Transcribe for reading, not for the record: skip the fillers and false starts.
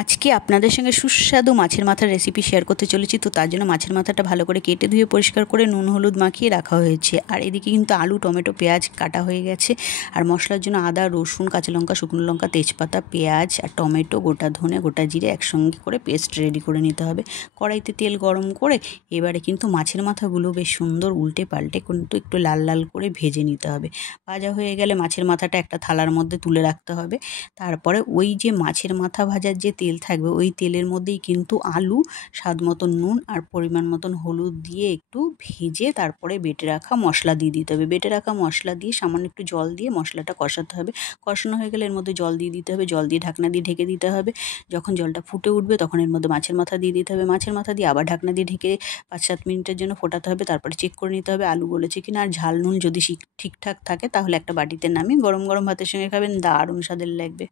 আজকে আপনাদের সঙ্গে সুস্বাদু মাছের মাথার রেসিপি শেয়ার করতে চলেছি। তো তার জন্য মাছের মাথাটা ভালো করে কেটে ধুয়ে পরিষ্কার করে নুন হলুদ মাখিয়ে রাখা হয়েছে। আর এদিকে কিন্তু আলু টমেটো পেঁয়াজ কাটা হয়ে গেছে। আর মশলার জন্য আদা রসুন কাঁচা লঙ্কা শুকনো লঙ্কা তেজপাতা পেঁয়াজ আর টমেটো গোটা ধনে গোটা জিরে একসঙ্গে করে পেস্ট রেডি করে নিতে হবে। কড়াইতে তেল গরম করে এবারে কিন্তু মাছের মাথাগুলো বেশ সুন্দর উল্টে পাল্টে কিন্তু একটু লাল লাল করে ভেজে নিতে হবে। ভাজা হয়ে গেলে মাছের মাথাটা একটা থালার মধ্যে তুলে রাখতে হবে। তারপরে ওই যে মাছের মাথা ভাজার যে তেল থাকবে ওই তেলের মধ্যেই কিন্তু আলু স্বাদ মতন নুন আর পরিমাণ মতন হলুদ দিয়ে একটু ভেজে তারপরে বেটে রাখা মশলা দিয়ে দিতে হবে। বেটে রাখা মশলা দিয়ে সামান্য একটু জল দিয়ে মশলাটা কষাতে হবে। কষানো হয়ে গেলে এর মধ্যে জল দিয়ে দিতে হবে। জল দিয়ে ঢাকনা দিয়ে ঢেকে দিতে হবে। যখন জলটা ফুটে উঠবে তখন এর মধ্যে মাছের মাথা দিয়ে দিতে হবে। মাছের মাথা দিয়ে আবার ঢাকনা দিয়ে ঢেকে 5-7 মিনিটের জন্য ফোটাতে হবে। তারপরে চেক করে নিতে হবে আলু গলেছে কিনা। আর ঝাল নুন যদি ঠিকঠাক থাকে তাহলে একটা বাটিতে নামিয়ে গরম গরম ভাতের সঙ্গে খাবেন, দারুণ স্বাদের লাগবে।